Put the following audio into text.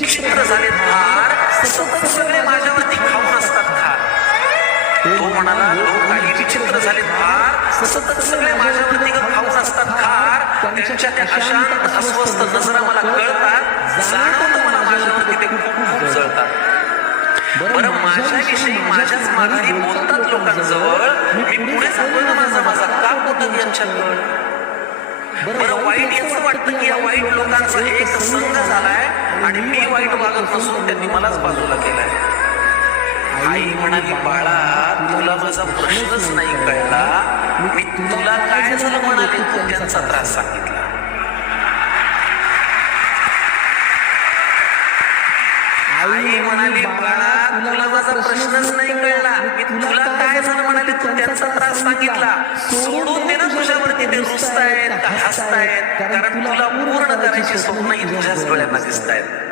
विचित्र झाले फार सतत सगळे माझ्यावरती खाऊन असतात खार तो म्हणाला लोक काही विचित्र झाले फार सतत सगळे माझ्यावरती खाऊन असतात खार त्यांच्या त्या अशांत अस्वस्थ नजरा मला कळतात. जाणवत मला माझ्यावरती ते खूप खूप जळतात बरं माझ्याविषयी माझ्याच माघारी बोलतात लोकांजवळ. मी पुढे सांगतो ना माझा माझा का बोलतात यांच्याकडं बरं वाईट याचं वाटतं की या वाईट लोकांचं एक संघ वाईट वागत नसून त्यांनी मलाच बाजूला केलाय. आई म्हणाली बाळा तुला माझा प्रश्नच नाही कळला. मी तुला काय झालं म्हणाले तू त्यांचा त्रास सांगितला. आई म्हणाली बाळा तुला माझा प्रश्नच नाही कळला. मी तुला काय झालं म्हणाले तू त्यांचा त्रास सांगितला. सोडून दे ना तुझ्यावरती ते रुसतायत हसतायत. कारण तुला पूर्ण करायची स्वप्न ही तुझ्याच डोळ्यांना दिसतायत.